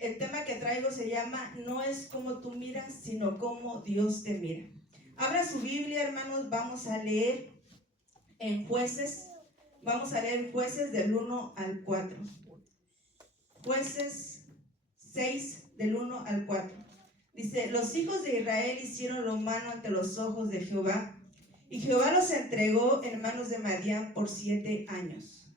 el tema que traigo se llama No es como tú miras, sino como Dios te mira. Abra su Biblia, hermanos, vamos a leer en Jueces. Vamos a leer Jueces del 1 al 4. Jueces 6 del 1 al 4. Dice, los hijos de Israel hicieron lo malo ante los ojos de Jehová, y Jehová los entregó en manos de Madián por 7 años.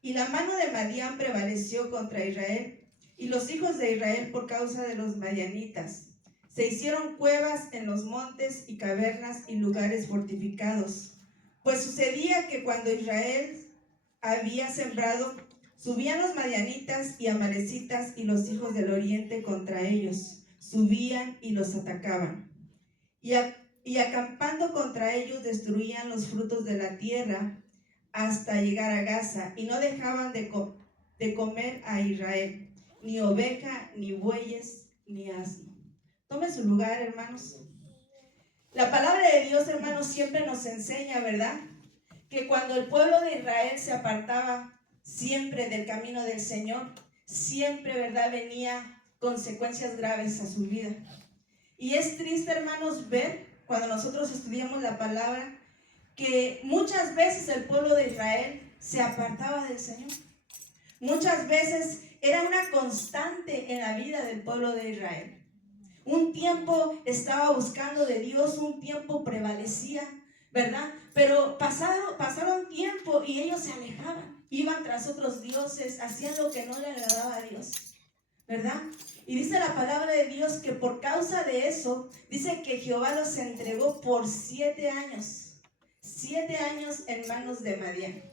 Y la mano de Madián prevaleció contra Israel, y los hijos de Israel, por causa de los madianitas, se hicieron cuevas en los montes y cavernas y lugares fortificados. Pues sucedía que cuando Israel había sembrado, subían los madianitas y amalecitas y los hijos del oriente contra ellos, subían y los atacaban. Y acampando contra ellos destruían los frutos de la tierra hasta llegar a Gaza, y no dejaban de comer a Israel, ni oveja, ni bueyes, ni asno. Tome su lugar, hermanos. La palabra de Dios, hermanos, siempre nos enseña, ¿verdad?, que cuando el pueblo de Israel se apartaba siempre del camino del Señor, siempre, ¿verdad?, venía consecuencias graves a su vida. Y es triste, hermanos, ver cuando nosotros estudiamos la palabra que muchas veces el pueblo de Israel se apartaba del Señor. Muchas veces era una constante en la vida del pueblo de Israel. Un tiempo estaba buscando de Dios, un tiempo prevalecía, ¿verdad? Pero pasaron tiempo y ellos se alejaban, iban tras otros dioses, hacían lo que no le agradaba a Dios, ¿verdad? Y dice la palabra de Dios que por causa de eso, dice que Jehová los entregó por 7 años. 7 años en manos de Madián.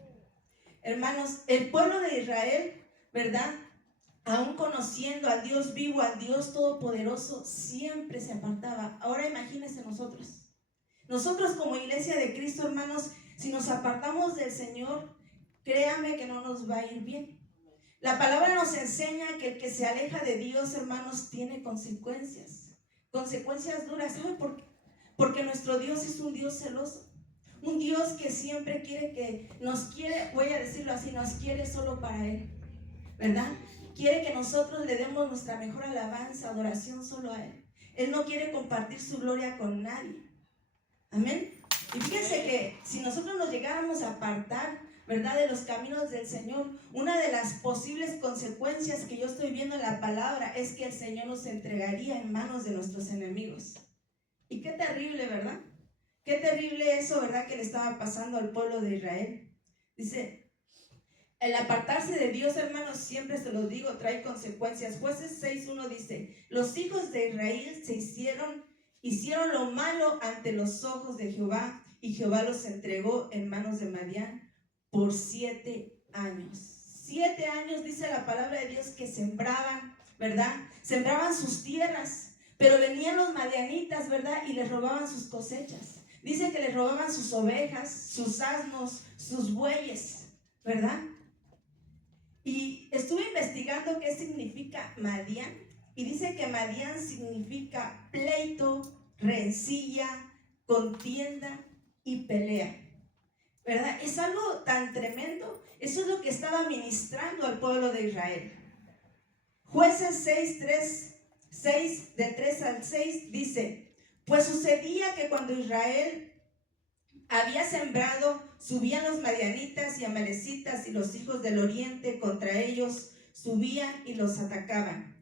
Hermanos, el pueblo de Israel, ¿verdad?, aún conociendo al Dios vivo, al Dios todopoderoso, siempre se apartaba. Ahora imagínense nosotros como iglesia de Cristo, hermanos, si nos apartamos del Señor, créame que no nos va a ir bien. La palabra nos enseña que el que se aleja de Dios, hermanos, tiene consecuencias duras. ¿Sabe por qué? Porque nuestro Dios es un Dios celoso. Un Dios que siempre nos quiere, voy a decirlo así, nos quiere solo para Él, ¿verdad? Quiere que nosotros le demos nuestra mejor alabanza, adoración solo a Él. Él no quiere compartir su gloria con nadie. Amén. Y fíjense que si nosotros nos llegáramos a apartar, ¿verdad?, de los caminos del Señor, una de las posibles consecuencias que yo estoy viendo en la palabra es que el Señor nos entregaría en manos de nuestros enemigos. Y qué terrible, ¿verdad? Qué terrible eso, ¿verdad?, que le estaba pasando al pueblo de Israel. Dice, el apartarse de Dios, hermanos, siempre se los digo, trae consecuencias. Jueces 6:1 dice, los hijos de Israel hicieron lo malo ante los ojos de Jehová, y Jehová los entregó en manos de Madián por 7 años. 7 años, dice la palabra de Dios, que sembraban, ¿verdad? Sembraban sus tierras, pero venían los madianitas, ¿verdad?, y les robaban sus cosechas. Dice que les robaban sus ovejas, sus asnos, sus bueyes, ¿verdad? Y estuve investigando qué significa Madián, y dice que Madián significa pleito, rencilla, contienda y pelea, ¿verdad? Es algo tan tremendo. Eso es lo que estaba ministrando al pueblo de Israel. Jueces 6, de 3 al 6 dice, pues sucedía que cuando Israel había sembrado, subían los madianitas y amalecitas y los hijos del oriente contra ellos, subían y los atacaban.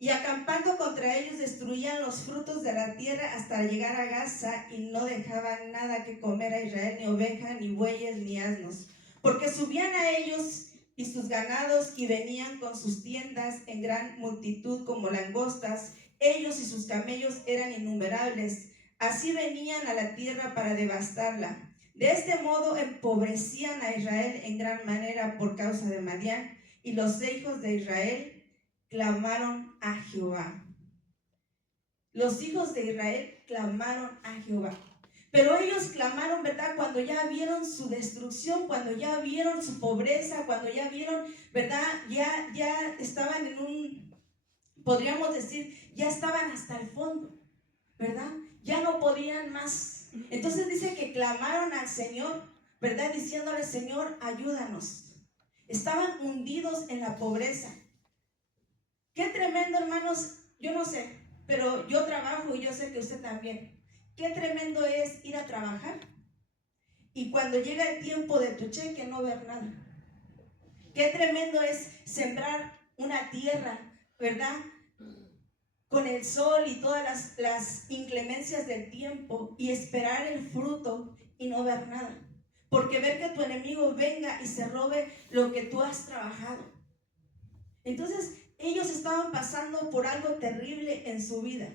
Y acampando contra ellos destruían los frutos de la tierra hasta llegar a Gaza, y no dejaban nada que comer a Israel, ni oveja, ni bueyes, ni asnos, porque subían a ellos y sus ganados, y venían con sus tiendas en gran multitud como langostas. Ellos y sus camellos eran innumerables. Así venían a la tierra para devastarla. De este modo empobrecían a Israel en gran manera por causa de Madián, y los hijos de Israel clamaron a Jehová. Los hijos de Israel clamaron a Jehová. Pero ellos clamaron, ¿verdad?, cuando ya vieron su destrucción, cuando ya vieron su pobreza, cuando ya vieron, ¿verdad?, ya estaban podríamos decir, ya estaban hasta el fondo, ¿verdad? Ya no podían más. Entonces dice que clamaron al Señor, ¿verdad?, diciéndole, Señor, ayúdanos. Estaban hundidos en la pobreza. Qué tremendo, hermanos, yo no sé, pero yo trabajo y yo sé que usted también. Qué tremendo es ir a trabajar y cuando llega el tiempo de tu cheque no ver nada. Qué tremendo es sembrar una tierra, ¿verdad? Con el sol y todas las inclemencias del tiempo y esperar el fruto y no ver nada. Porque ver que tu enemigo venga y se robe lo que tú has trabajado. Entonces, ellos estaban pasando por algo terrible en su vida.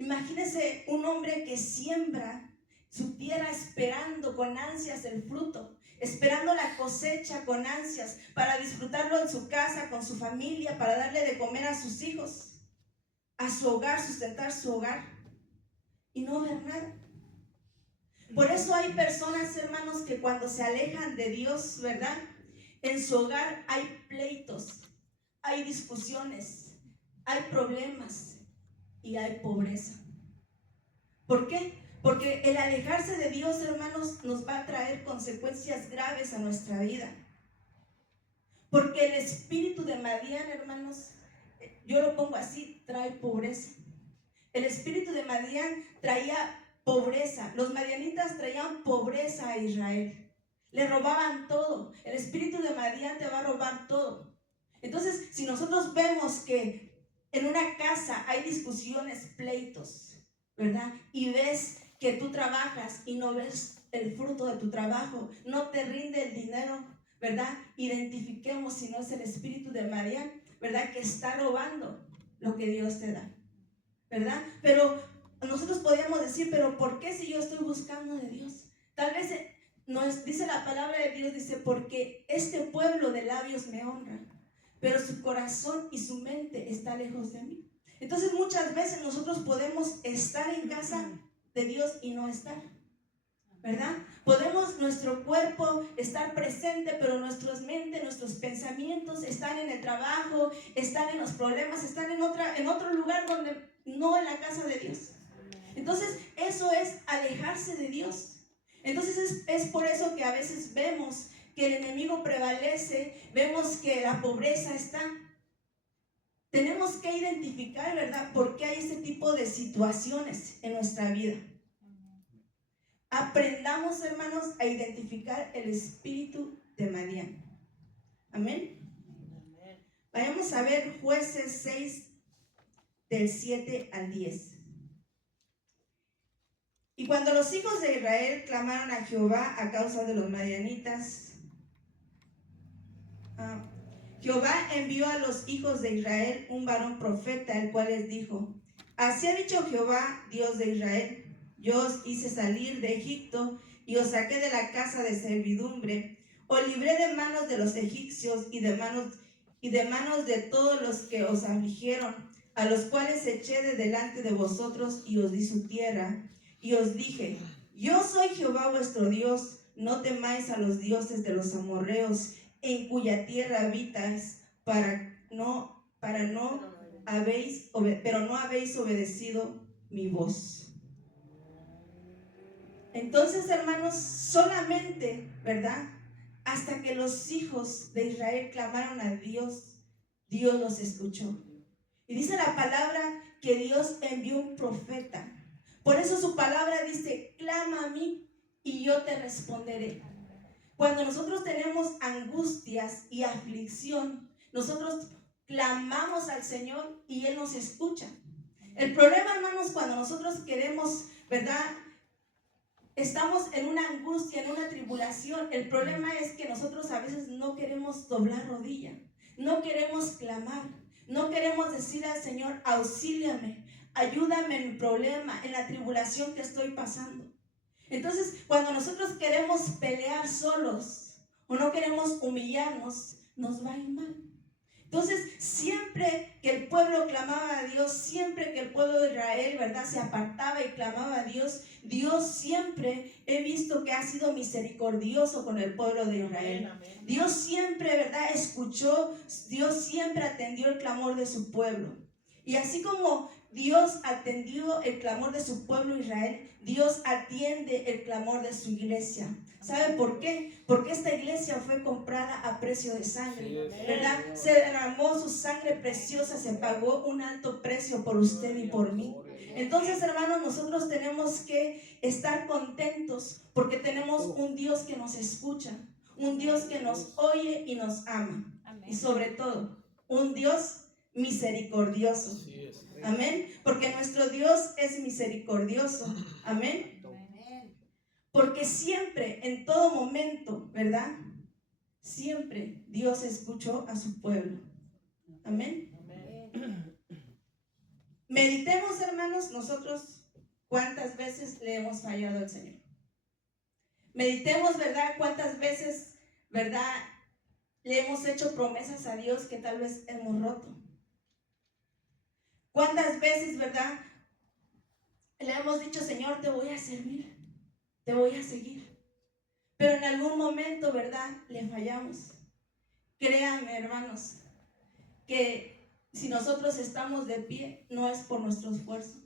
Imagínense un hombre que siembra su tierra esperando con ansias el fruto, esperando la cosecha con ansias para disfrutarlo en su casa, con su familia, para darle de comer a sus hijos, a su hogar, sustentar su hogar y no ver nada. Por eso hay personas, hermanos, que cuando se alejan de Dios, ¿verdad? En su hogar hay pleitos, hay discusiones, hay problemas y hay pobreza. ¿Por qué? Porque el alejarse de Dios, hermanos, nos va a traer consecuencias graves a nuestra vida. Porque el espíritu de Madián, hermanos, yo lo pongo así, trae pobreza. El espíritu de Madián traía pobreza. Los madianitas traían pobreza a Israel. Le robaban todo. El espíritu de Madián te va a robar todo. Entonces, si nosotros vemos que en una casa hay discusiones, pleitos, ¿verdad? Y ves que tú trabajas y no ves el fruto de tu trabajo, no te rinde el dinero, ¿verdad? Identifiquemos si no es el espíritu de Madián, ¿verdad? Que está robando lo que Dios te da, ¿verdad? Pero nosotros podríamos decir, pero ¿por qué si yo estoy buscando de Dios? Tal vez nos dice la palabra de Dios, dice, porque este pueblo de labios me honra, pero su corazón y su mente está lejos de mí. Entonces muchas veces nosotros podemos estar en casa de Dios y no estar, ¿verdad? Podemos nuestro cuerpo estar presente, pero nuestras mentes, nuestros pensamientos están en el trabajo, están en los problemas, están en otro lugar donde no en la casa de Dios. Entonces eso es alejarse de Dios. Entonces es por eso que a veces vemos que el enemigo prevalece, vemos que la pobreza está. Tenemos que identificar, ¿verdad?, por qué hay este tipo de situaciones en nuestra vida. Aprendamos, hermanos, a identificar el espíritu de Madián. Amén. Vayamos a ver Jueces 6, del 7 al 10. Y cuando los hijos de Israel clamaron a Jehová a causa de los madianitas, Jehová envió a los hijos de Israel un varón profeta, el cual les dijo: así ha dicho Jehová, Dios de Israel: yo os hice salir de Egipto y os saqué de la casa de servidumbre, os libré de manos de los egipcios y de manos de todos los que os afligieron, a los cuales eché de delante de vosotros y os di su tierra. Y os dije: yo soy Jehová vuestro Dios, no temáis a los dioses de los amorreos, en cuya tierra habitáis, pero no habéis obedecido mi voz. Entonces, hermanos, solamente, ¿verdad?, hasta que los hijos de Israel clamaron a Dios, Dios los escuchó. Y dice la palabra que Dios envió un profeta. Por eso su palabra dice: clama a mí y yo te responderé. Cuando nosotros tenemos angustias y aflicción, nosotros clamamos al Señor y Él nos escucha. El problema, hermanos, cuando nosotros queremos, ¿verdad?, estamos en una angustia, en una tribulación, el problema es que nosotros a veces no queremos doblar rodilla, no queremos clamar, no queremos decir al Señor: auxíliame, ayúdame en mi problema, en la tribulación que estoy pasando. Entonces, cuando nosotros queremos pelear solos o no queremos humillarnos, nos va a ir mal. Entonces, siempre que el pueblo clamaba a Dios, siempre que el pueblo de Israel, ¿verdad?, se apartaba y clamaba a Dios, Dios siempre, he visto que ha sido misericordioso con el pueblo de Israel. Dios siempre, ¿verdad?, escuchó, Dios siempre atendió el clamor de su pueblo. Y así como Dios atendió el clamor de su pueblo Israel, Dios atiende el clamor de su iglesia. ¿Sabe por qué? Porque esta iglesia fue comprada a precio de sangre, ¿verdad? Se derramó su sangre preciosa, se pagó un alto precio por usted y por mí. Entonces, hermanos, nosotros tenemos que estar contentos porque tenemos un Dios que nos escucha, un Dios que nos oye y nos ama. Y sobre todo, un Dios misericordioso. Amén. Porque nuestro Dios es misericordioso. Amén. Porque siempre, en todo momento, ¿verdad? Siempre Dios escuchó a su pueblo. Amén. Meditemos, hermanos, nosotros cuántas veces le hemos fallado al Señor. Meditemos, ¿verdad? Cuántas veces, ¿verdad? Le hemos hecho promesas a Dios que tal vez hemos roto. ¿Cuántas veces, verdad? Le hemos dicho, Señor, te voy a servir, te voy a seguir. Pero en algún momento, ¿verdad? Le fallamos. Créanme, hermanos, que si nosotros estamos de pie, no es por nuestro esfuerzo,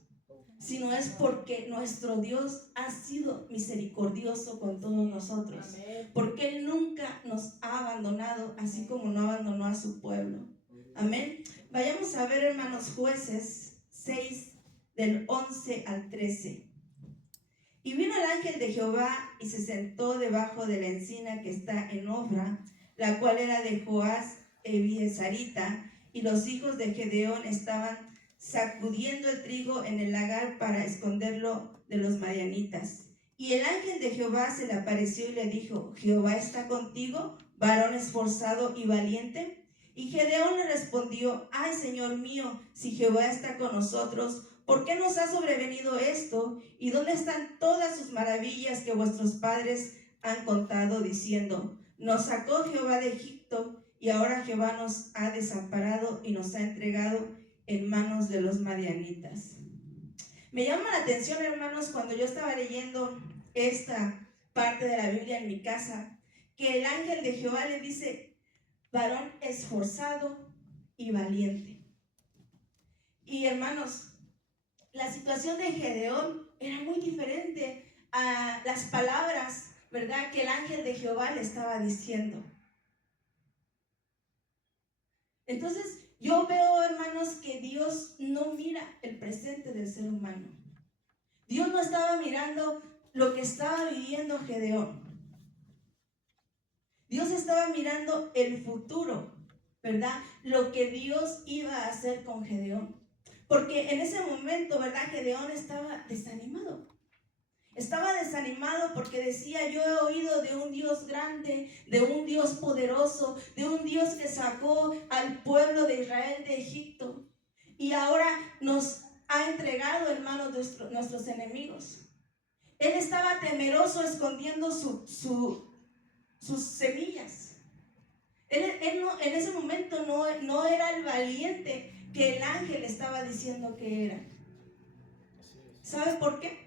sino es porque nuestro Dios ha sido misericordioso con todos nosotros. Porque Él nunca nos ha abandonado, así como no abandonó a su pueblo. Amén. Vayamos a ver, hermanos, Jueces 6, del 11 al 13. Y vino el ángel de Jehová y se sentó debajo de la encina que está en Ofra, la cual era de Joás Ebiezarita, y los hijos de Gedeón estaban sacudiendo el trigo en el lagar para esconderlo de los madianitas. Y el ángel de Jehová se le apareció y le dijo, Jehová está contigo, varón esforzado y valiente. Y Gedeón le respondió, ay, Señor mío, si Jehová está con nosotros, ¿por qué nos ha sobrevenido esto? ¿Y dónde están todas sus maravillas que vuestros padres han contado, diciendo, nos sacó Jehová de Egipto, y ahora Jehová nos ha desamparado y nos ha entregado en manos de los madianitas? Me llama la atención, hermanos, cuando yo estaba leyendo esta parte de la Biblia en mi casa, que el ángel de Jehová le dice, varón esforzado y valiente. Y hermanos, la situación de Gedeón era muy diferente a las palabras, ¿verdad?, que el ángel de Jehová le estaba diciendo. Entonces, yo veo, hermanos, que Dios no mira el presente del ser humano. Dios no estaba mirando lo que estaba viviendo Gedeón. Dios estaba mirando el futuro, ¿verdad? Lo que Dios iba a hacer con Gedeón. Porque en ese momento, ¿verdad? Gedeón estaba desanimado. Estaba desanimado porque decía, yo he oído de un Dios grande, de un Dios poderoso, de un Dios que sacó al pueblo de Israel de Egipto. Y ahora nos ha entregado en manos de nuestros enemigos. Él estaba temeroso escondiendo sus semillas. Él no, en ese momento no era el valiente que el ángel estaba diciendo que era. ¿Sabe por qué?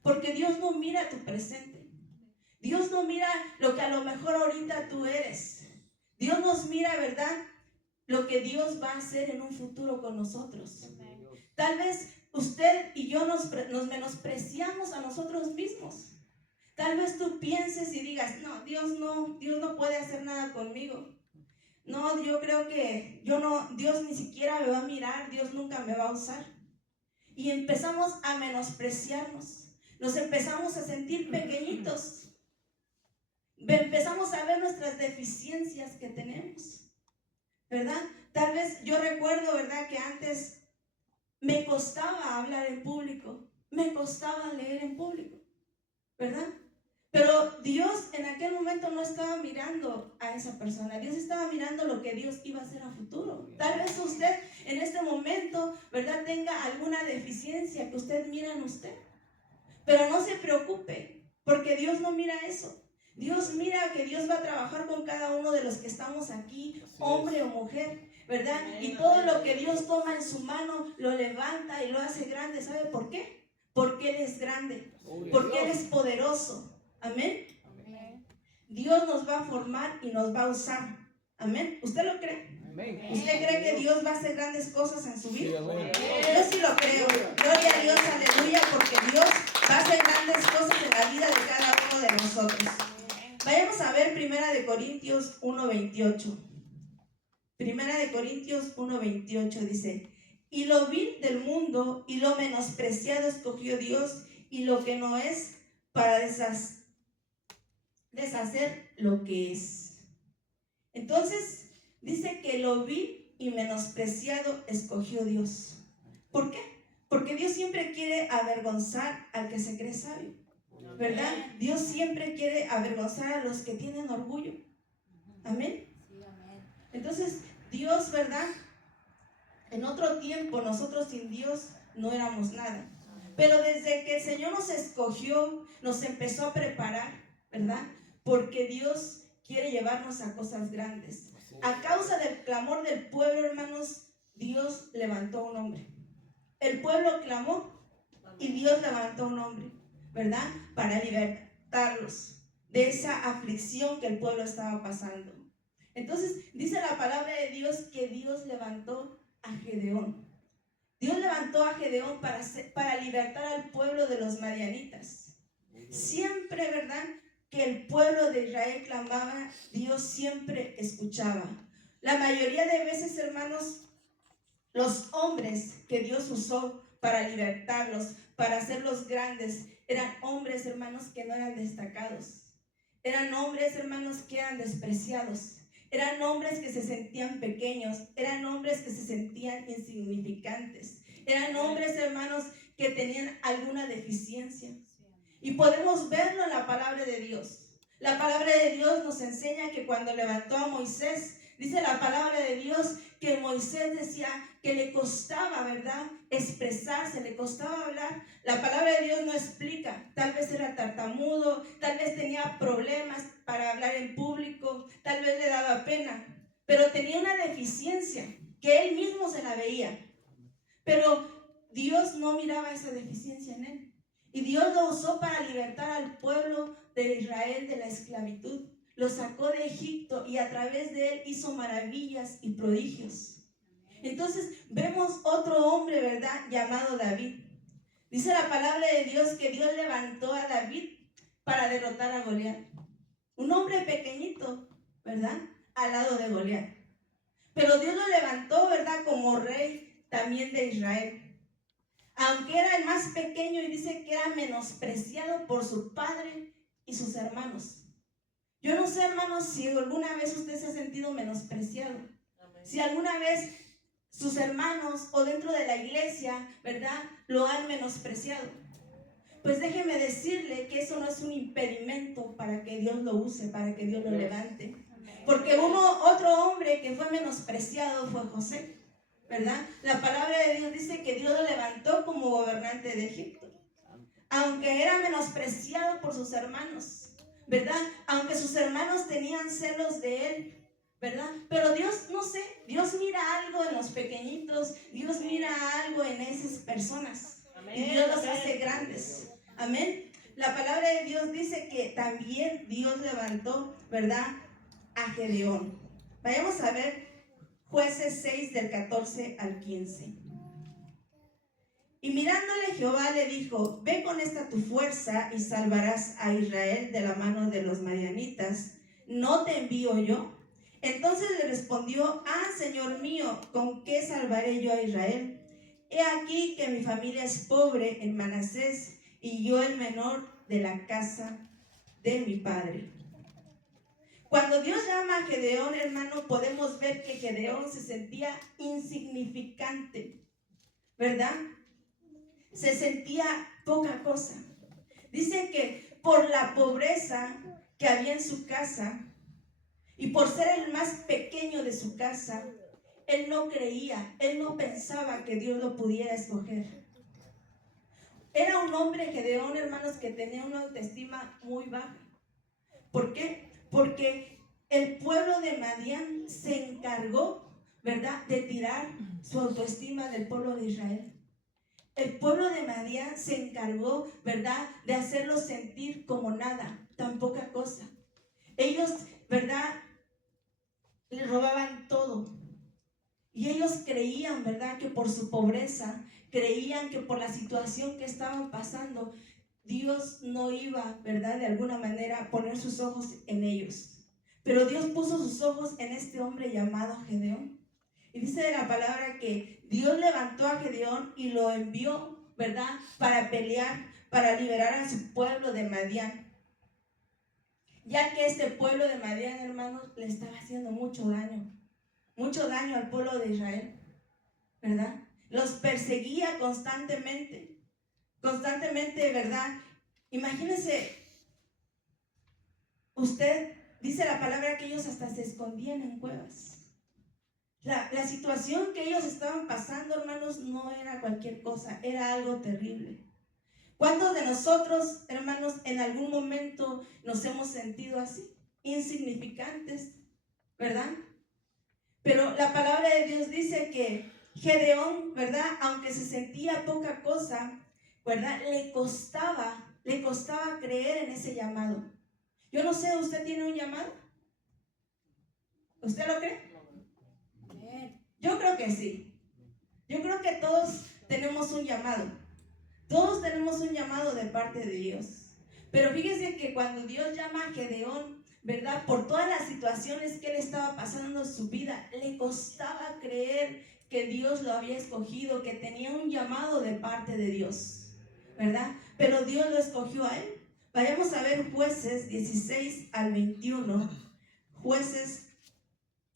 Porque Dios no mira tu presente. Dios no mira lo que a lo mejor ahorita tú eres. Dios nos mira, ¿verdad?, lo que Dios va a hacer en un futuro con nosotros. Tal vez usted y yo nos menospreciamos a nosotros mismos. Tal vez tú pienses y digas, no, Dios no puede hacer nada conmigo. No, yo creo que Dios ni siquiera me va a mirar, Dios nunca me va a usar. Y empezamos a menospreciarnos, nos empezamos a sentir pequeñitos, empezamos a ver nuestras deficiencias que tenemos, ¿verdad? Tal vez yo recuerdo, ¿verdad?, que antes me costaba hablar en público, me costaba leer en público, ¿verdad? Pero Dios en aquel momento no estaba mirando a esa persona. Dios estaba mirando lo que Dios iba a hacer a futuro. Tal vez usted en este momento, ¿verdad?, tenga alguna deficiencia que usted mira en usted. Pero no se preocupe, porque Dios no mira eso. Dios mira que Dios va a trabajar con cada uno de los que estamos aquí, hombre o mujer, ¿verdad? Y todo lo que Dios toma en su mano lo levanta y lo hace grande. ¿Sabe por qué? Porque Él es grande, porque Él es poderoso. Amén. Amén. Dios nos va a formar y nos va a usar. Amén. ¿Usted lo cree? ¿Usted cree que Dios va a hacer grandes cosas en su vida? Yo sí lo creo. Gloria a Dios, aleluya, porque Dios va a hacer grandes cosas en la vida de cada uno de nosotros. Vayamos a ver 1 Corintios 1:28. 1 Corintios 1:28 dice: y lo vil del mundo y lo menospreciado escogió Dios, y lo que no es, para deshacer lo que es. Entonces dice que lo vil y menospreciado escogió Dios. ¿Por qué? Porque Dios siempre quiere avergonzar al que se cree sabio, ¿verdad? Dios siempre quiere avergonzar a los que tienen orgullo. Amén. Entonces Dios, ¿verdad? En otro tiempo nosotros sin Dios no éramos nada. Pero desde que el Señor nos escogió, nos empezó a preparar, ¿verdad? Porque Dios quiere llevarnos a cosas grandes. A causa del clamor del pueblo, hermanos, Dios levantó un hombre. El pueblo clamó y Dios levantó un hombre, ¿verdad? Para libertarlos de esa aflicción que el pueblo estaba pasando. Entonces dice la palabra de Dios que Dios levantó a Gedeón. Dios levantó a Gedeón para libertar al pueblo de los madianitas. Siempre, ¿verdad?, que el pueblo de Israel clamaba, Dios siempre escuchaba. La mayoría de veces, hermanos, los hombres que Dios usó para libertarlos, para hacerlos grandes, eran hombres, hermanos, que no eran destacados. Eran hombres, hermanos, que eran despreciados. Eran hombres que se sentían pequeños. Eran hombres que se sentían insignificantes. Eran hombres, hermanos, que tenían alguna deficiencia. Y podemos verlo en la palabra de Dios. La palabra de Dios nos enseña que cuando levantó a Moisés, dice la palabra de Dios que Moisés decía que le costaba, ¿verdad?, expresarse, le costaba hablar. La palabra de Dios no explica. Tal vez era tartamudo, tal vez tenía problemas para hablar en público, tal vez le daba pena, pero tenía una deficiencia que él mismo se la veía. Pero Dios no miraba esa deficiencia en él. Y Dios lo usó para libertar al pueblo de Israel de la esclavitud. Lo sacó de Egipto y a través de él hizo maravillas y prodigios. Entonces vemos otro hombre, ¿verdad?, llamado David. Dice la palabra de Dios que Dios levantó a David para derrotar a Goliat. Un hombre pequeñito, ¿verdad?, al lado de Goliat. Pero Dios lo levantó, ¿verdad?, como rey también de Israel. Aunque era el más pequeño, y dice que era menospreciado por su padre y sus hermanos. Yo no sé, hermanos, si alguna vez usted se ha sentido menospreciado. Amén. Si alguna vez sus hermanos o dentro de la iglesia, ¿verdad?, lo han menospreciado. Pues déjeme decirle que eso no es un impedimento para que Dios lo use, para que Dios lo levante. Porque otro hombre que fue menospreciado fue José, ¿verdad? La palabra de Dios dice que Dios lo levantó como gobernante de Egipto. Aunque era menospreciado por sus hermanos, ¿verdad? Aunque sus hermanos tenían celos de él, ¿verdad? Pero Dios, no sé, Dios mira algo en los pequeñitos, Dios mira algo en esas personas. Amén. Y Dios los hace grandes. Amén. La palabra de Dios dice que también Dios levantó, ¿verdad?, a Gedeón. Vayamos a ver Jueces 6 del 14 al 15. Y mirándole Jehová le dijo: ve con esta tu fuerza y salvarás a Israel de la mano de los madianitas. ¿No te envío yo? Entonces le respondió: Señor mío, ¿con qué salvaré yo a Israel? He aquí que mi familia es pobre en Manasés, y yo el menor de la casa de mi padre. Cuando Dios llama a Gedeón, hermano, podemos ver que Gedeón se sentía insignificante, ¿verdad? Se sentía poca cosa. Dice que por la pobreza que había en su casa y por ser el más pequeño de su casa, él no creía, él no pensaba que Dios lo pudiera escoger. Era un hombre, Gedeón, hermanos, que tenía una autoestima muy baja. ¿Por qué? Porque el pueblo de Madián se encargó, ¿verdad?, de tirar su autoestima del pueblo de Israel. El pueblo de Madián se encargó, ¿verdad?, de hacerlos sentir como nada, tan poca cosa. Ellos, ¿verdad?, le robaban todo. Y ellos creían, ¿verdad?, que por su pobreza, creían que por la situación que estaban pasando, Dios no iba, ¿verdad?, de alguna manera a poner sus ojos en ellos. Pero Dios puso sus ojos en este hombre llamado Gedeón. Y dice de la palabra que Dios levantó a Gedeón y lo envió, ¿verdad?, para pelear, para liberar a su pueblo de Madián. Ya que este pueblo de Madián, hermanos, le estaba haciendo mucho daño al pueblo de Israel, ¿verdad? Los perseguía constantemente, ¿verdad? Imagínense, usted, dice la palabra que ellos hasta se escondían en cuevas. La situación que ellos estaban pasando, hermanos, no era cualquier cosa, era algo terrible. ¿Cuántos de nosotros, hermanos, en algún momento nos hemos sentido así, insignificantes, ¿verdad? Pero la palabra de Dios dice que Gedeón, ¿verdad?, aunque se sentía poca cosa, ¿verdad?, le costaba creer en ese llamado. Yo no sé, ¿usted tiene un llamado? ¿Usted lo cree? Yo creo que sí. Yo creo que todos tenemos un llamado. Todos tenemos un llamado de parte de Dios. Pero fíjese que cuando Dios llama a Gedeón, ¿verdad?, por todas las situaciones que él estaba pasando en su vida, le costaba creer que Dios lo había escogido, que tenía un llamado de parte de Dios, ¿verdad? Pero Dios lo escogió a él. Vayamos a ver Jueces 16 al 21. Jueces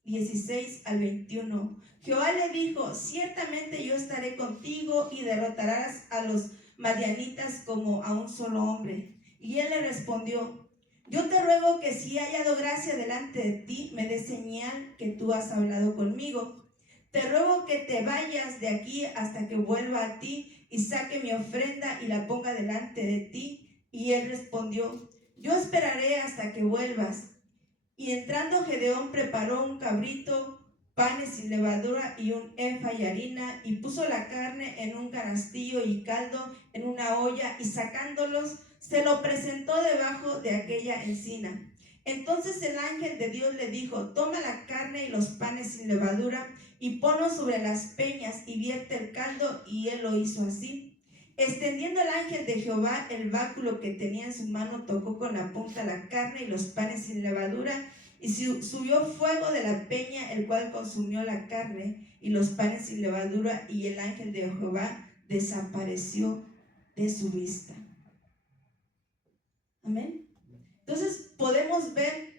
16 al 21. Jehová le dijo: ciertamente yo estaré contigo y derrotarás a los madianitas como a un solo hombre. Y él le respondió: yo te ruego que si he hallado gracia delante de ti, me des señal que tú has hablado conmigo. Te ruego que te vayas de aquí hasta que vuelva a ti y saque mi ofrenda y la ponga delante de ti. Y él respondió: yo esperaré hasta que vuelvas. Y entrando Gedeón preparó un cabrito, panes sin levadura y un efa y harina, y puso la carne en un canastillo y caldo en una olla, y sacándolos se lo presentó debajo de aquella encina. Entonces el ángel de Dios le dijo: toma la carne y los panes sin levadura y ponlos sobre las peñas y vierte el caldo. Y él lo hizo así. Extendiendo el ángel de Jehová el báculo que tenía en su mano, tocó con la punta la carne y los panes sin levadura, y subió fuego de la peña, el cual consumió la carne y los panes sin levadura, y el ángel de Jehová desapareció de su vista. Amén. Entonces podemos ver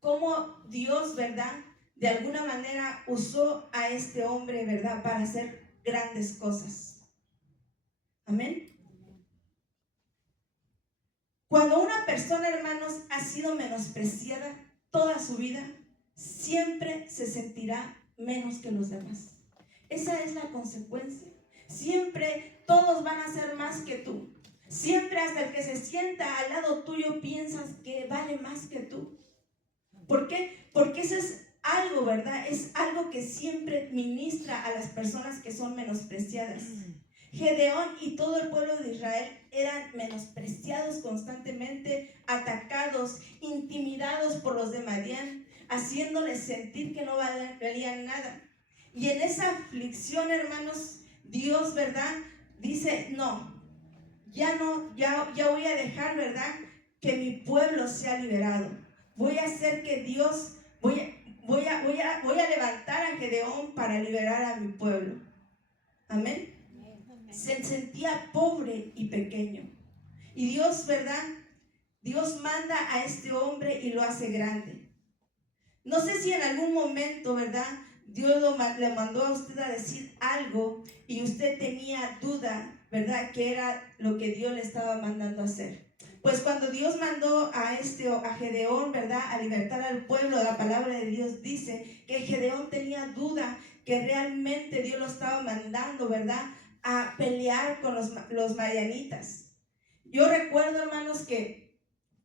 cómo Dios, ¿verdad?, de alguna manera usó a este hombre, ¿verdad?, para hacer grandes cosas. Amén. Cuando una persona, hermanos, ha sido menospreciada toda su vida, siempre se sentirá menos que los demás. Esa es la consecuencia. Siempre todos van a ser más que tú. Siempre hasta el que se sienta al lado tuyo piensas que vale más que tú. ¿Por qué? Porque eso es algo, ¿verdad? Es algo que siempre ministra a las personas que son menospreciadas. Gedeón y todo el pueblo de Israel eran menospreciados constantemente, atacados, intimidados por los de Madián, haciéndoles sentir que no valían nada. Y en esa aflicción, hermanos, Dios, ¿verdad?, dice: no, ya voy a dejar, ¿verdad?, que mi pueblo sea liberado. Voy a hacer que Dios, voy a levantar a Gedeón para liberar a mi pueblo. Amén. Se sentía pobre y pequeño. Y Dios, ¿verdad?, Dios manda a este hombre y lo hace grande. No sé si en algún momento, ¿verdad?, Dios le mandó a usted a decir algo y usted tenía duda, ¿verdad?, que era lo que Dios le estaba mandando a hacer. Pues cuando Dios mandó a Gedeón, ¿verdad?, a libertar al pueblo, la palabra de Dios dice que Gedeón tenía duda que realmente Dios lo estaba mandando, ¿verdad?, a pelear con los madianitas. Yo recuerdo, hermanos, que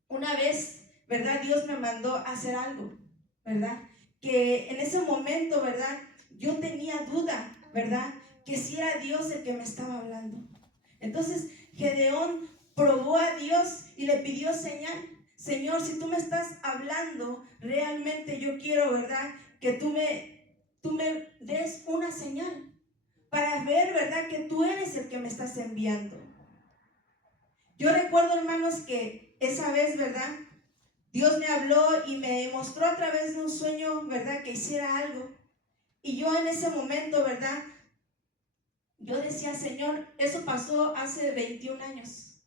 una vez, ¿verdad?, Dios me mandó a hacer algo, ¿verdad?, que en ese momento, ¿verdad?, yo tenía duda, ¿verdad?, que si era Dios el que me estaba hablando. Entonces Gedeón probó a Dios y le pidió señal. Señor, si tú me estás hablando, realmente yo quiero, ¿verdad?, que tú me tú me des una señal para ver, ¿verdad?, que tú eres el que me estás enviando. Yo recuerdo, hermanos, que esa vez, ¿verdad?, Dios me habló y me mostró a través de un sueño, ¿verdad?, que hiciera algo. Y yo en ese momento, ¿verdad?, yo decía, Señor, eso pasó hace 21 años.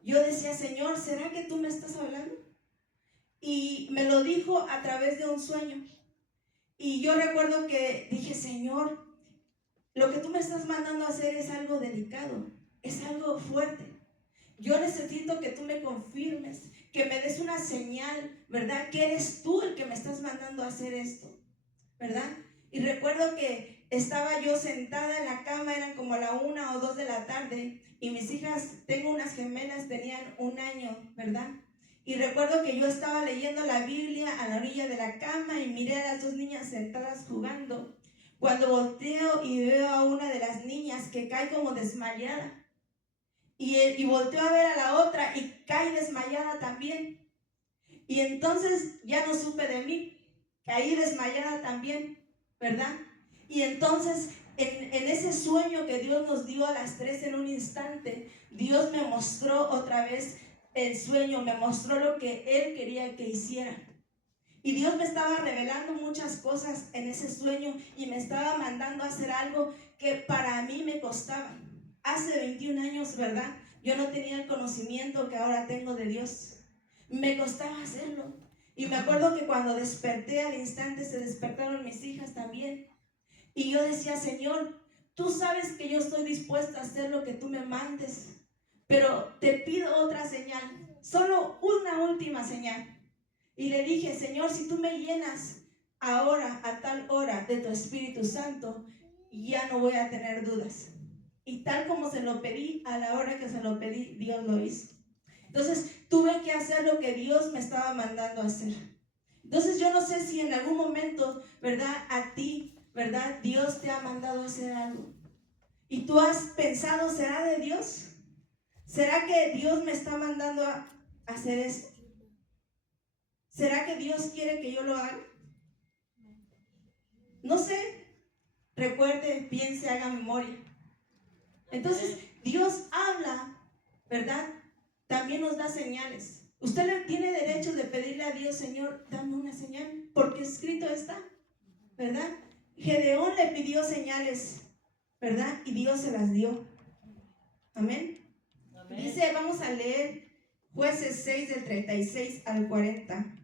Yo decía, Señor, ¿será que tú me estás hablando? Y me lo dijo a través de un sueño. Y yo recuerdo que dije, Señor, lo que tú me estás mandando a hacer es algo delicado, es algo fuerte. Yo necesito que tú me confirmes, que me des una señal, ¿verdad?, que eres tú el que me estás mandando a hacer esto, ¿verdad? Y recuerdo que estaba yo sentada en la cama, eran como la 1 o 2 de la tarde, y mis hijas, tengo unas gemelas, tenían 1 año, ¿verdad? Y recuerdo que yo estaba leyendo la Biblia a la orilla de la cama y miré a las 2 niñas sentadas jugando. Cuando volteo y veo a una de las niñas que cae como desmayada. Y volteo a ver a la otra y cae desmayada también. Y entonces ya no supe de mí, caí desmayada también, ¿verdad? Y entonces en ese sueño que Dios nos dio a las 3 en un instante, Dios me mostró otra vez el sueño, me mostró lo que Él quería que hiciera. Y Dios me estaba revelando muchas cosas en ese sueño y me estaba mandando a hacer algo que para mí me costaba. Hace 21 años, ¿verdad?, yo no tenía el conocimiento que ahora tengo de Dios. Me costaba hacerlo. Y me acuerdo que cuando desperté al instante se despertaron mis hijas también. Y yo decía, Señor, tú sabes que yo estoy dispuesta a hacer lo que tú me mandes, pero te pido otra señal, solo una última señal. Y le dije, Señor, si tú me llenas ahora a tal hora de tu Espíritu Santo, ya no voy a tener dudas. Y tal como se lo pedí, a la hora que se lo pedí, Dios lo hizo. Entonces tuve que hacer lo que Dios me estaba mandando a hacer. Entonces yo no sé si en algún momento, ¿verdad?, a ti, ¿verdad?, Dios te ha mandado a hacer algo. Y tú has pensado, ¿será de Dios? ¿Será que Dios me está mandando a hacer esto? ¿Será que Dios quiere que yo lo haga? No sé. Recuerde, piense, haga memoria. Entonces, Dios habla, ¿verdad? También nos da señales. Usted tiene derecho de pedirle a Dios, Señor, dame una señal, porque escrito está, ¿verdad? Gedeón le pidió señales, ¿verdad? Y Dios se las dio. Amén. Amén. Dice, vamos a leer Jueces 6 del 36 al 40.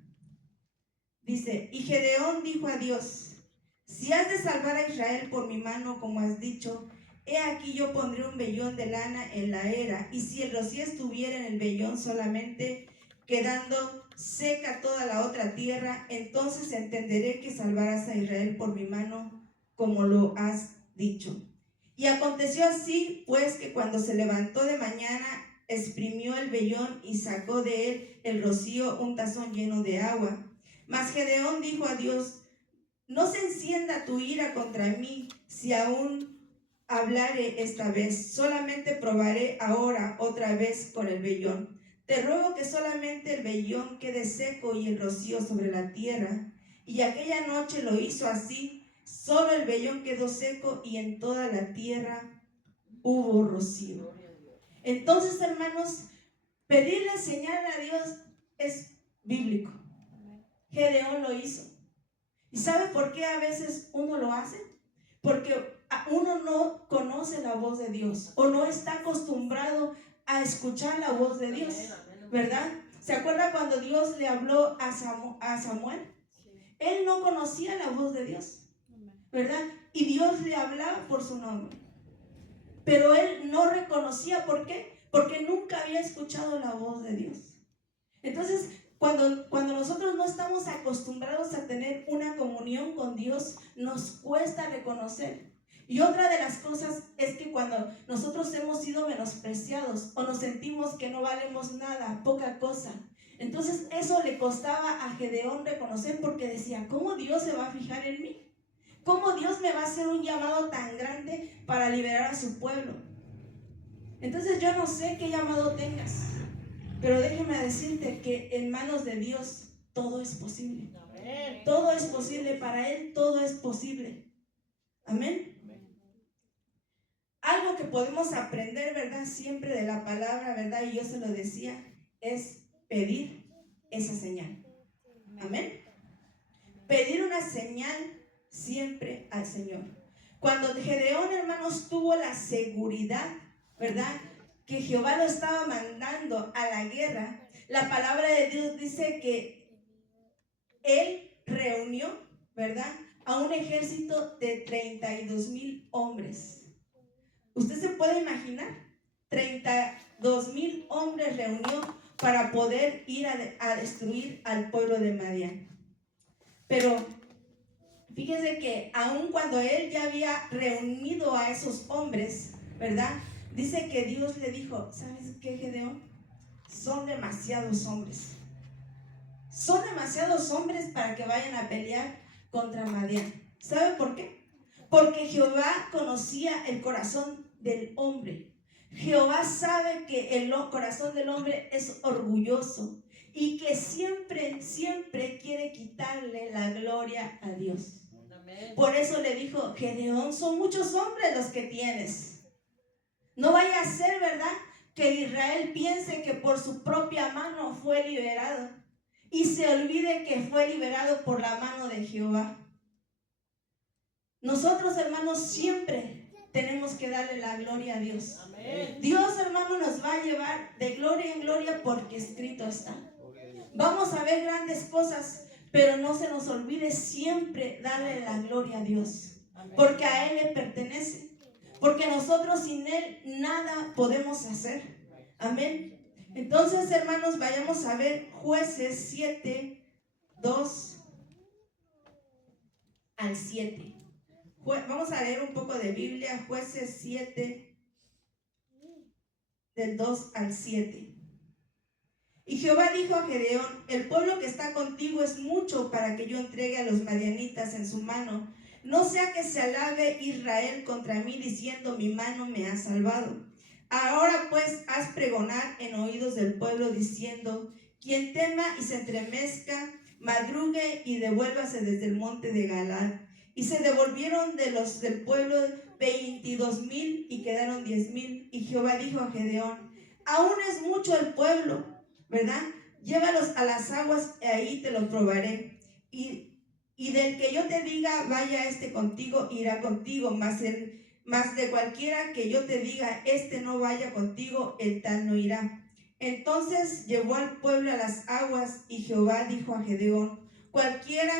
Dice, y Gedeón dijo a Dios, si has de salvar a Israel por mi mano, como has dicho, he aquí yo pondré un vellón de lana en la era, y si el rocío estuviera en el vellón solamente, quedando seca toda la otra tierra, entonces entenderé que salvarás a Israel por mi mano, como lo has dicho. Y aconteció así, pues, que cuando se levantó de mañana, exprimió el vellón y sacó de él el rocío un tazón lleno de agua. Mas Gedeón dijo a Dios, no se encienda tu ira contra mí, si aún hablaré esta vez, solamente probaré ahora otra vez con el vellón. Te ruego que solamente el vellón quede seco y el rocío sobre la tierra. Y aquella noche lo hizo así, solo el vellón quedó seco y en toda la tierra hubo rocío. Entonces, hermanos, pedirle señal a Dios es bíblico. Gedeón lo hizo. ¿Y sabe por qué a veces uno lo hace? Porque uno no conoce la voz de Dios o no está acostumbrado a escuchar la voz de Dios, ¿verdad? ¿Se acuerda cuando Dios le habló a Samuel? Él no conocía la voz de Dios, ¿verdad? Y Dios le hablaba por su nombre. Pero él no reconocía, ¿por qué? Porque nunca había escuchado la voz de Dios. Entonces, cuando nosotros no estamos acostumbrados a tener una comunión con Dios, nos cuesta reconocer. Y otra de las cosas es que cuando nosotros hemos sido menospreciados o nos sentimos que no valemos nada, poca cosa, entonces eso le costaba a Gedeón reconocer, porque decía, ¿cómo Dios se va a fijar en mí? ¿Cómo Dios me va a hacer un llamado tan grande para liberar a su pueblo? Entonces yo no sé qué llamado tengas, pero déjeme decirte que en manos de Dios todo es posible. Todo es posible, para Él todo es posible. Amén. Algo que podemos aprender, ¿verdad? Siempre de la palabra, ¿verdad? Y yo se lo decía, es pedir esa señal. Amén. Pedir una señal siempre al Señor. Cuando Gedeón, hermanos, tuvo la seguridad, ¿verdad?, que Jehová lo estaba mandando a la guerra, la palabra de Dios dice que él reunió, ¿verdad?, a un ejército de 32,000 hombres. ¿Usted se puede imaginar? 32,000 hombres reunió para poder ir a destruir al pueblo de Madián. Pero fíjese que aun cuando él ya había reunido a esos hombres, ¿verdad?, dice que Dios le dijo, ¿sabes qué, Gedeón? Son demasiados hombres. Son demasiados hombres para que vayan a pelear contra Madián. ¿Sabe por qué? Porque Jehová conocía el corazón del hombre. Jehová sabe que el corazón del hombre es orgulloso y que siempre quiere quitarle la gloria a Dios. Amén. Por eso le dijo, Gedeón, son muchos hombres los que tienes. No vaya a ser, ¿verdad?, que Israel piense que por su propia mano fue liberado y se olvide que fue liberado por la mano de Jehová. Nosotros, hermanos, siempre tenemos que darle la gloria a Dios. Amén. Dios, hermano, nos va a llevar de gloria en gloria porque escrito está. Vamos a ver grandes cosas, pero no se nos olvide siempre darle la gloria a Dios. Porque a Él le pertenece. Porque nosotros sin Él nada podemos hacer. Amén. Entonces, hermanos, vayamos a ver Jueces 7, 2 al 7. Vamos a leer un poco de Biblia, Jueces 7, del 2 al 7. Y Jehová dijo a Gedeón, el pueblo que está contigo es mucho para que yo entregue a los madianitas en su mano. No sea que se alabe Israel contra mí diciendo, mi mano me ha salvado. Ahora pues haz pregonar en oídos del pueblo diciendo, quien tema y se entremezca, madrugue y devuélvase desde el monte de Galaad. Y se devolvieron de los del pueblo 22,000 y quedaron 10,000. Y Jehová dijo a Gedeón, aún es mucho el pueblo, ¿verdad? Llévalos a las aguas y ahí te lo probaré. Y del que yo te diga, vaya este contigo, irá contigo, mas de cualquiera que yo te diga, este no vaya contigo, el tal no irá. Entonces llevó al pueblo a las aguas, y Jehová dijo a Gedeón, cualquiera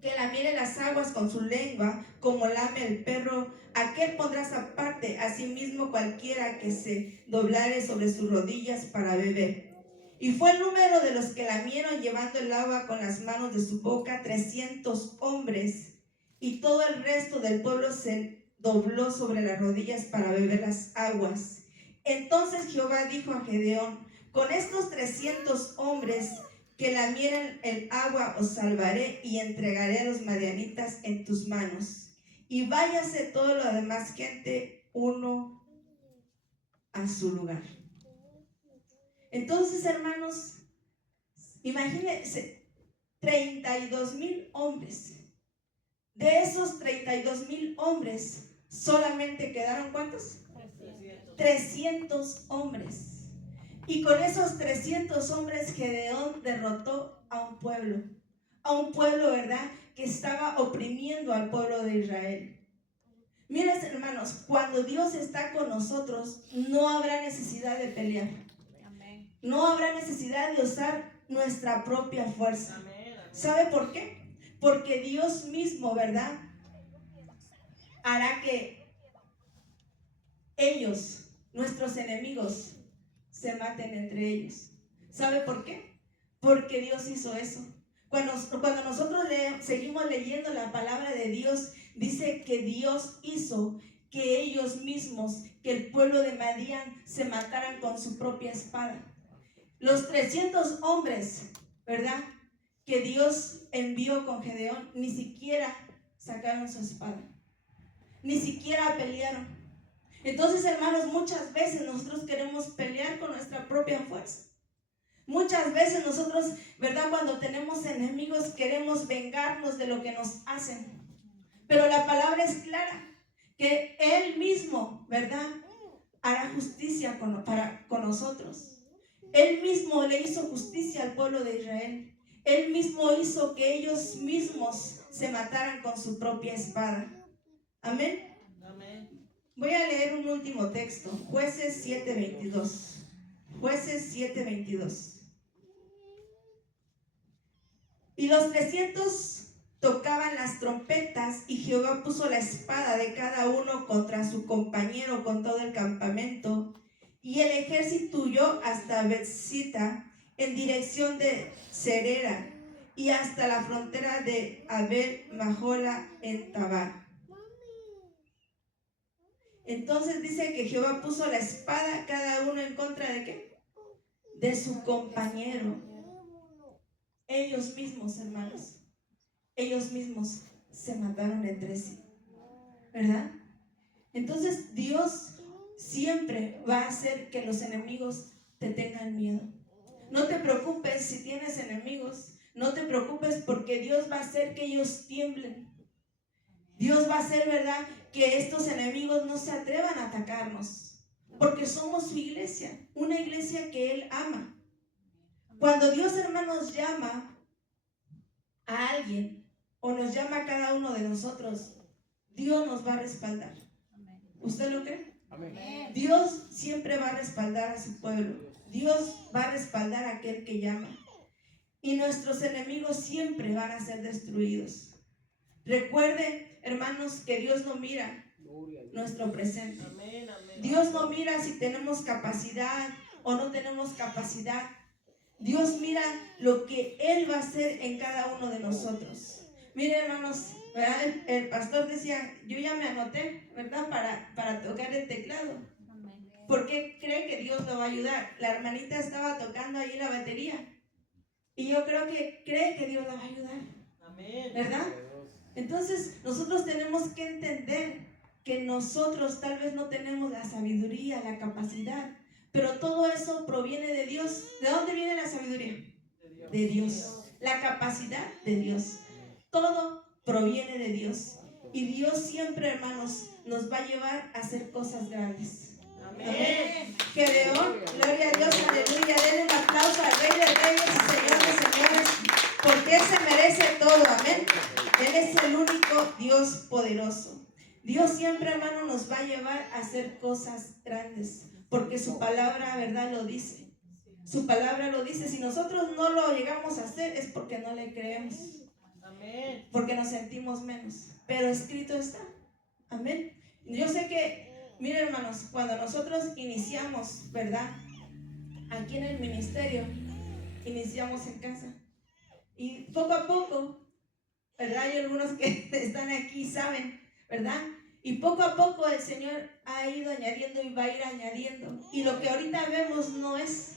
que lamiere las aguas con su lengua, como lame el perro, aquel pondrás aparte, asimismo cualquiera que se doblare sobre sus rodillas para beber. Y fue el número de los que lamieron llevando el agua con las manos de su boca 300 hombres, y todo el resto del pueblo se dobló sobre las rodillas para beber las aguas. Entonces Jehová dijo a Gedeón, con estos 300 hombres que lamieren el agua os salvaré y entregaré a los madianitas en tus manos. Y váyase todo lo demás gente uno a su lugar. Entonces, hermanos, imagínense, 32,000 hombres. De esos 32,000 hombres, solamente quedaron ¿cuántos? 300 hombres. Y con esos 300 hombres, Gedeón derrotó a un pueblo, ¿verdad?, que estaba oprimiendo al pueblo de Israel. Miren, hermanos, cuando Dios está con nosotros, no habrá necesidad de pelear. No habrá necesidad de usar nuestra propia fuerza. ¿Sabe por qué? Porque Dios mismo, ¿verdad?, hará que ellos, nuestros enemigos, se maten entre ellos. ¿Sabe por qué? Porque Dios hizo eso. Cuando nosotros seguimos leyendo la palabra de Dios, dice que Dios hizo que ellos mismos, que el pueblo de Madián, se mataran con su propia espada. Los 300 hombres, ¿verdad?, que Dios envió con Gedeón, ni siquiera sacaron su espada, ni siquiera pelearon. Entonces, hermanos, muchas veces nosotros queremos pelear con nuestra propia fuerza. Muchas veces nosotros, ¿verdad?, cuando tenemos enemigos, queremos vengarnos de lo que nos hacen. Pero la palabra es clara, que Él mismo, ¿verdad?, hará justicia con nosotros. Él mismo le hizo justicia al pueblo de Israel. Él mismo hizo que ellos mismos se mataran con su propia espada. Amén. Amén. Voy a leer un último texto, Jueces 7:22. Jueces 7:22. Y los 300 tocaban las trompetas, y Jehová puso la espada de cada uno contra su compañero con todo el campamento, y el ejército huyó hasta Betzita en dirección de Serera y hasta la frontera de Abel Majola en Tabar. Entonces dice que Jehová puso la espada cada uno en contra de ¿qué? De su compañero. Ellos mismos, hermanos, ellos mismos se mataron entre sí, ¿verdad? Entonces Dios siempre va a hacer que los enemigos te tengan miedo. No te preocupes si tienes enemigos, no te preocupes, porque Dios va a hacer que ellos tiemblen. Dios va a hacer, ¿verdad?, que estos enemigos no se atrevan a atacarnos, porque somos su iglesia, una iglesia que Él ama. Cuando Dios, hermanos, llama a alguien o nos llama a cada uno de nosotros, Dios nos va a respaldar. ¿Usted lo cree? Amén. Dios siempre va a respaldar a su pueblo. Dios va a respaldar a aquel que llama. Y nuestros enemigos siempre van a ser destruidos. Recuerden, hermanos, que Dios no mira nuestro presente. Amén, amén. Dios no mira si tenemos capacidad o no tenemos capacidad. Dios mira lo que Él va a hacer en cada uno de nosotros. Miren, hermanos, ¿verdad? El pastor decía, yo ya me anoté, ¿verdad?, para tocar el teclado. ¿Por qué cree que Dios lo va a ayudar? La hermanita estaba tocando ahí la batería, y yo creo que cree que Dios la va a ayudar. Amén. ¿Verdad? Entonces nosotros tenemos que entender que nosotros tal vez no tenemos la sabiduría, la capacidad, pero todo eso proviene de Dios. ¿De dónde viene la sabiduría? De Dios. La capacidad de Dios. Todo proviene de Dios. Y Dios siempre, hermanos, nos va a llevar a hacer cosas grandes. Amén. Gedeón, gloria a Dios, aleluya. Denle un aplauso al Rey de Reyes y Señor de Señores, porque Él se merece todo. Amén. Él es el único Dios poderoso. Dios siempre, hermano, nos va a llevar a hacer cosas grandes, porque su palabra, ¿verdad?, lo dice. Su palabra lo dice. Si nosotros no lo llegamos a hacer, es porque no le creemos. Amén. Porque nos sentimos menos. Pero escrito está. Amén. Yo sé que, miren, hermanos, cuando nosotros iniciamos, ¿verdad?, aquí en el ministerio, iniciamos en casa. Y poco a poco, ¿verdad?, hay algunos que están aquí, saben, ¿verdad? Y poco a poco el Señor ha ido añadiendo y va a ir añadiendo. Y lo que ahorita vemos no es.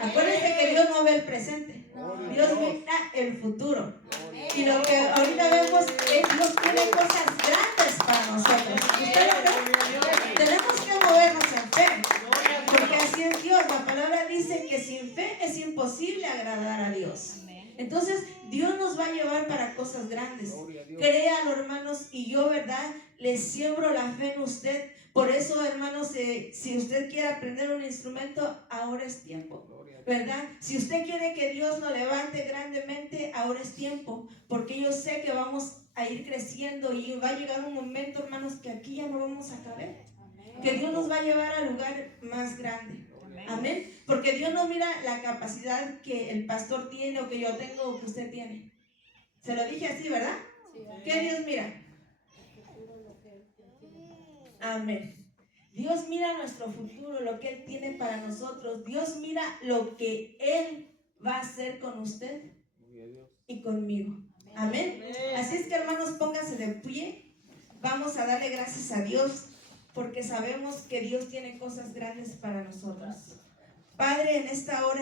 Acuérdense que Dios no ve el presente. Dios ve el futuro. Y lo que ahorita vemos es Dios tiene cosas grandes para nosotros. ¿Usted lo cree? Tenemos que movernos en fe, porque así es Dios. La palabra dice que sin fe es imposible agradar a Dios. Entonces Dios nos va a llevar para cosas grandes. Créalo, hermanos, y yo, ¿verdad?, le siembro la fe en usted. Por eso, hermanos, si usted quiere aprender un instrumento, ahora es tiempo, ¿verdad? Si usted quiere que Dios lo levante grandemente, ahora es tiempo, porque yo sé que vamos a ir creciendo y va a llegar un momento, hermanos, que aquí ya no vamos a caber, que Dios nos va a llevar al lugar más grande. Amén. Porque Dios no mira la capacidad que el pastor tiene o que yo tengo o que usted tiene. Se lo dije así, ¿verdad? ¿Qué Dios mira? Amén. Dios mira nuestro futuro, lo que Él tiene para nosotros. Dios mira lo que Él va a hacer con usted y conmigo. Amén. Así es que, hermanos, pónganse de pie. Vamos a darle gracias a Dios, porque sabemos que Dios tiene cosas grandes para nosotros. Padre, en esta hora